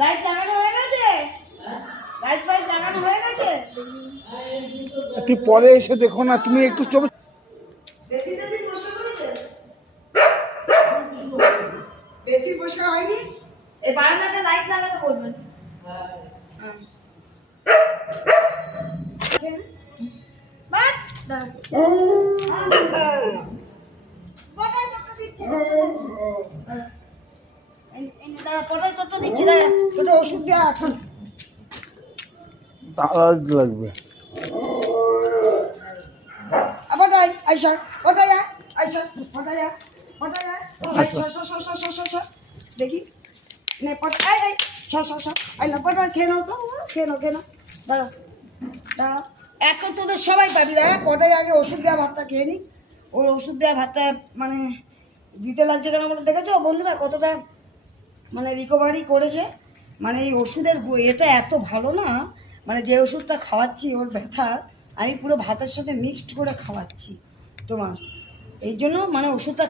Light লাগানো হয়ে গেছে? লাইট ফাইট লাগানো হয়ে গেছে? একটু পরে এসে দেখো না, তুমি একটু চোখে বেশি বেশি পরিষ্কার করেছে? বেশি পরিষ্কার হয়নি? এই বারান্দাটা লাইট লাগাতে বলবেন। বাট পটাই তোরটা দিচ্ছে। পটাই তোরটা দিচ্ছি, দাঁড়া তোটা ওষুধ দেওয়া আছে। দাঁড়াতে লাগবে। আবার যাই আইসা, ওটাই আয় আইসা, ওটাই আয়, ওটাই আয়, দেখি নে পটা আয় আয়, আই না পটা খেয়ে নাও তো, খেয়ে নাও দাঁড়া দাঁড়া। এখন তোদের সবাই পাবি, দেখ ওটাই আগে ওষুধ দেওয়া ভাতটা খেয়ে নি। ওর ওষুধ দেওয়া ভাতটা মানে দিতে লাগছে কেন বলে দেখেছো বন্ধুরা কতটা মানে রিকভারি করেছে। মানে এই ওষুধের এটা এত ভালো না, মানে যে ওষুধটা খাওয়াচ্ছি ওর ব্যথার আমি পুরো ভাতের সাথে মিক্সড করে খাওয়াচ্ছি তোমার, এই জন্য মানে ওষুধটা